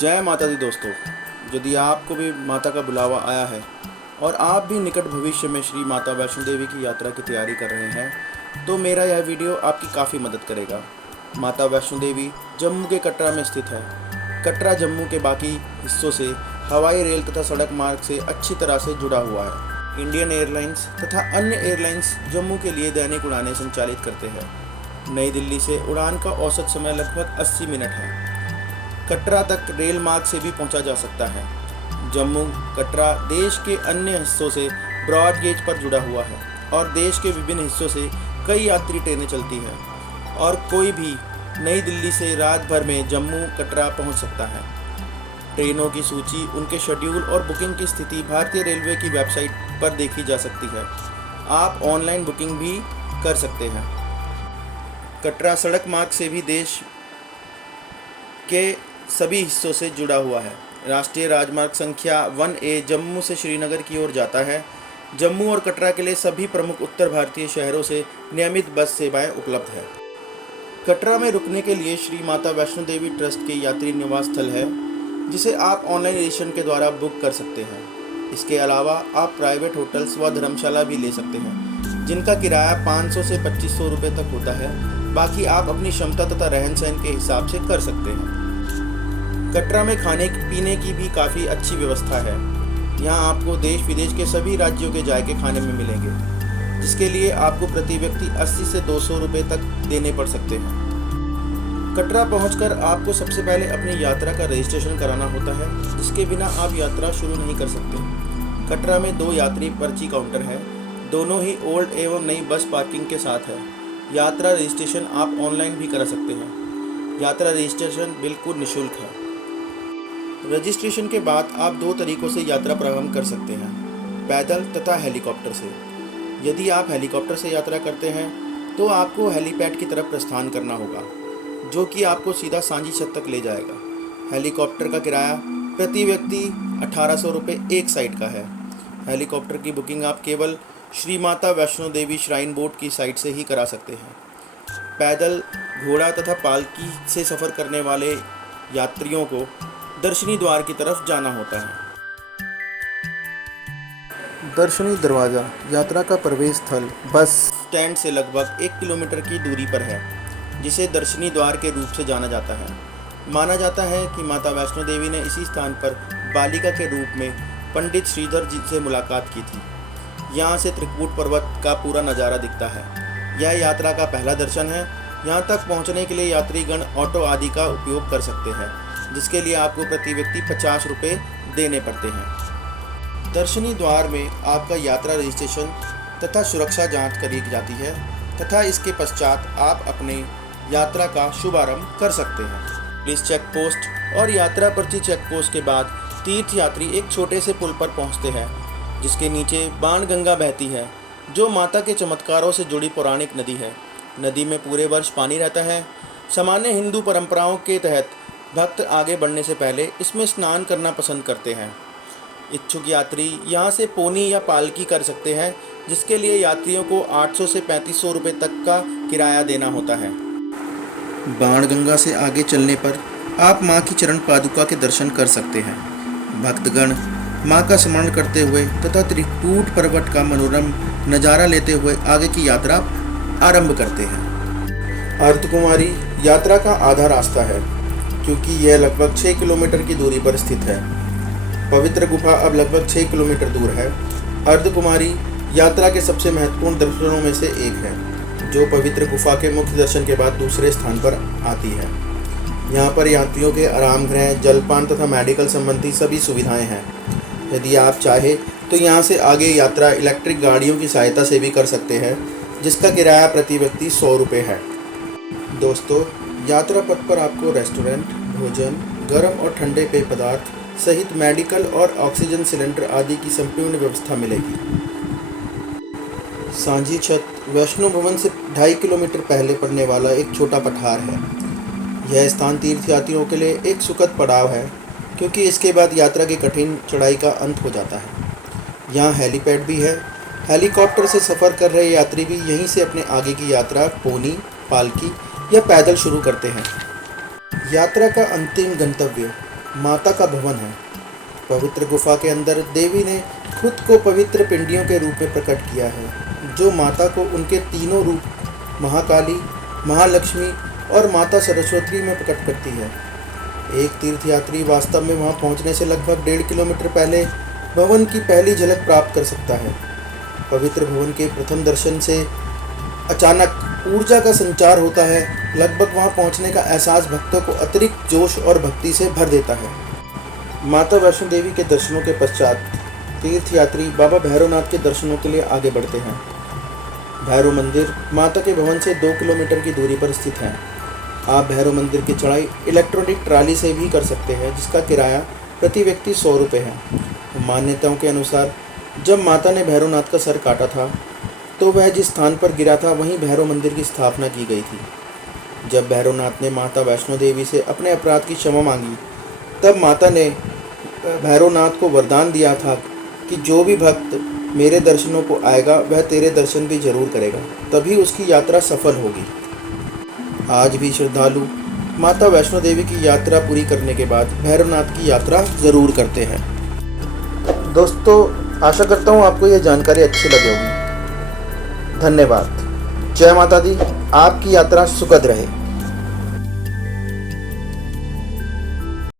जय माता दी दोस्तों। यदि आपको भी माता का बुलावा आया है और आप भी निकट भविष्य में श्री माता वैष्णो देवी की यात्रा की तैयारी कर रहे हैं तो मेरा यह वीडियो आपकी काफ़ी मदद करेगा। माता वैष्णो देवी जम्मू के कटरा में स्थित है। कटरा जम्मू के बाकी हिस्सों से हवाई रेल तथा सड़क मार्ग से अच्छी तरह से जुड़ा हुआ है। इंडियन एयरलाइंस तथा अन्य एयरलाइंस जम्मू के लिए दैनिक उड़ानें संचालित करते हैं। नई दिल्ली से उड़ान का औसत समय लगभग 80 मिनट है। कटरा तक रेल मार्ग से भी पहुंचा जा सकता है। जम्मू कटरा देश के अन्य हिस्सों से ब्रॉड गेज पर जुड़ा हुआ है और देश के विभिन्न हिस्सों से कई यात्री ट्रेनें चलती हैं और कोई भी नई दिल्ली से रात भर में जम्मू कटरा पहुंच सकता है। ट्रेनों की सूची, उनके शेड्यूल और बुकिंग की स्थिति भारतीय रेलवे की वेबसाइट पर देखी जा सकती है। आप ऑनलाइन बुकिंग भी कर सकते हैं। कटरा सड़क मार्ग से भी देश के सभी हिस्सों से जुड़ा हुआ है। राष्ट्रीय राजमार्ग संख्या 1A जम्मू से श्रीनगर की ओर जाता है। जम्मू और कटरा के लिए सभी प्रमुख उत्तर भारतीय शहरों से नियमित बस सेवाएं उपलब्ध है। कटरा में रुकने के लिए श्री माता वैष्णो देवी ट्रस्ट के यात्री निवास स्थल है, जिसे आप ऑनलाइन रजिस्ट्रेशन के द्वारा बुक कर सकते हैं। इसके अलावा आप प्राइवेट होटल्स व धर्मशाला भी ले सकते हैं, जिनका किराया 500 से 2500 रुपये तक होता है। बाकी आप अपनी क्षमता तथा रहन सहन के हिसाब से कर सकते हैं। कटरा में खाने पीने की भी काफ़ी अच्छी व्यवस्था है। यहाँ आपको देश विदेश के सभी राज्यों के जायके खाने में मिलेंगे, जिसके लिए आपको प्रति व्यक्ति 80 से 200 रुपये तक देने पड़ सकते हैं। कटरा पहुंचकर आपको सबसे पहले अपनी यात्रा का रजिस्ट्रेशन कराना होता है, जिसके बिना आप यात्रा शुरू नहीं कर सकते। कटरा में 2 यात्री पर्ची काउंटर है, दोनों ही ओल्ड एवं नई बस पार्किंग के साथ है। यात्रा रजिस्ट्रेशन आप ऑनलाइन भी करा सकते हैं। यात्रा रजिस्ट्रेशन बिल्कुल निःशुल्क है। रजिस्ट्रेशन के बाद आप 2 तरीकों से यात्रा प्रारंभ कर सकते हैं, पैदल तथा हेलीकॉप्टर से। यदि आप हेलीकॉप्टर से यात्रा करते हैं तो आपको हेलीपैड की तरफ प्रस्थान करना होगा, जो कि आपको सीधा सांझी छत तक ले जाएगा। हेलीकॉप्टर का किराया प्रति व्यक्ति 1800 रुपये एक साइड का है। हेलीकॉप्टर की बुकिंग आप केवल श्री माता वैष्णो देवी श्राइन बोर्ड की साइट से ही करा सकते हैं। पैदल, घोड़ा तथा पालकी से सफ़र करने वाले यात्रियों को दर्शनी द्वार की तरफ जाना होता है। दर्शनी दरवाज़ा यात्रा का प्रवेश स्थल बस स्टैंड से लगभग 1 किलोमीटर की दूरी पर है, जिसे दर्शनी द्वार के रूप से जाना जाता है। माना जाता है कि माता वैष्णो देवी ने इसी स्थान पर बालिका के रूप में पंडित श्रीधर जी से मुलाकात की थी। यहाँ से त्रिकूट पर्वत का पूरा नज़ारा दिखता है। यह यात्रा का पहला दर्शन है। यहाँ तक पहुँचने के लिए यात्रीगण ऑटो आदि का उपयोग कर सकते हैं, जिसके लिए आपको प्रति व्यक्ति 50 रुपये देने पड़ते हैं। दर्शनी द्वार में आपका यात्रा रजिस्ट्रेशन तथा सुरक्षा जांच करी जाती है तथा इसके पश्चात आप अपने यात्रा का शुभारंभ कर सकते हैं। पुलिस चेक पोस्ट और यात्रा पर्ची चेक पोस्ट के बाद तीर्थ यात्री एक छोटे से पुल पर पहुंचते हैं, जिसके नीचे बाणगंगा बहती है, जो माता के चमत्कारों से जुड़ी पौराणिक नदी है। नदी में पूरे वर्ष पानी रहता है। सामान्य हिंदू परंपराओं के तहत भक्त आगे बढ़ने से पहले इसमें स्नान करना पसंद करते हैं। इच्छुक यात्री यहाँ से पोनी या पालकी कर सकते हैं, जिसके लिए यात्रियों को 800 से 3500 रुपये तक का किराया देना होता है। बाणगंगा से आगे चलने पर आप माँ की चरण पादुका के दर्शन कर सकते हैं। भक्तगण माँ का स्मरण करते हुए तथा त्रिकूट पर्वत का मनोरम नज़ारा लेते हुए आगे की यात्रा आरंभ करते हैं। अर्धकुमारी यात्रा का आधा रास्ता है, क्योंकि यह लगभग 6 किलोमीटर की दूरी पर स्थित है। पवित्र गुफा अब लगभग 6 किलोमीटर दूर है। अर्धकुमारी यात्रा के सबसे महत्वपूर्ण दर्शनों में से एक है, जो पवित्र गुफा के मुख्य दर्शन के बाद दूसरे स्थान पर आती है। यहाँ पर यात्रियों के आराम गृह, जलपान तथा मेडिकल संबंधी सभी सुविधाएं हैं। यदि आप चाहें तो यहाँ से आगे यात्रा इलेक्ट्रिक गाड़ियों की सहायता से भी कर सकते हैं, जिसका किराया प्रति व्यक्ति 100 रुपये है। दोस्तों, यात्रा पथ पर आपको रेस्टोरेंट, भोजन, गर्म और ठंडे पेय पदार्थ सहित मेडिकल और ऑक्सीजन सिलेंडर आदि की संपूर्ण व्यवस्था मिलेगी। सांझी छत वैष्णो भवन से 2.5 किलोमीटर पहले पड़ने वाला एक छोटा पठार है। यह स्थान तीर्थयात्रियों के लिए एक सुखद पड़ाव है, क्योंकि इसके बाद यात्रा की कठिन चढ़ाई का अंत हो जाता है। यहाँ हेलीपैड भी है। हेलीकॉप्टर से सफ़र कर रहे यात्री भी यहीं से अपने आगे की यात्रा पोनी, पालकी या पैदल शुरू करते हैं। यात्रा का अंतिम गंतव्य माता का भवन है। पवित्र गुफा के अंदर देवी ने खुद को पवित्र पिंडियों के रूप में प्रकट किया है, जो माता को उनके तीनों रूप महाकाली, महालक्ष्मी और माता सरस्वती में प्रकट करती है। एक तीर्थयात्री वास्तव में वहां पहुंचने से लगभग 1.5 किलोमीटर पहले भवन की पहली झलक प्राप्त कर सकता है। पवित्र भवन के प्रथम दर्शन से अचानक ऊर्जा का संचार होता है। लगभग वहां पहुंचने का एहसास भक्तों को अतिरिक्त जोश और भक्ति से भर देता है। माता वैष्णो देवी के दर्शनों के पश्चात तीर्थयात्री बाबा भैरवनाथ के दर्शनों के लिए आगे बढ़ते हैं। भैरव मंदिर माता के भवन से 2 किलोमीटर की दूरी पर स्थित है। आप भैरव मंदिर की चढ़ाई इलेक्ट्रॉनिक ट्राली से भी कर सकते हैं, जिसका किराया प्रति व्यक्ति 100 रुपये है। मान्यताओं के अनुसार जब माता ने भैरवनाथ का सर काटा था तो वह जिस स्थान पर गिरा था वहीं भैरव मंदिर की स्थापना की गई थी। जब भैरवनाथ ने माता वैष्णो देवी से अपने अपराध की क्षमा मांगी, तब माता ने भैरवनाथ को वरदान दिया था कि जो भी भक्त मेरे दर्शनों को आएगा वह तेरे दर्शन भी जरूर करेगा, तभी उसकी यात्रा सफल होगी। आज भी श्रद्धालु माता वैष्णो देवी की यात्रा पूरी करने के बाद भैरवनाथ की यात्रा ज़रूर करते हैं। दोस्तों, आशा करता हूँ आपको यह जानकारी अच्छी लगी होगी। धन्यवाद। जय माता दी। आपकी यात्रा सुखद रहे।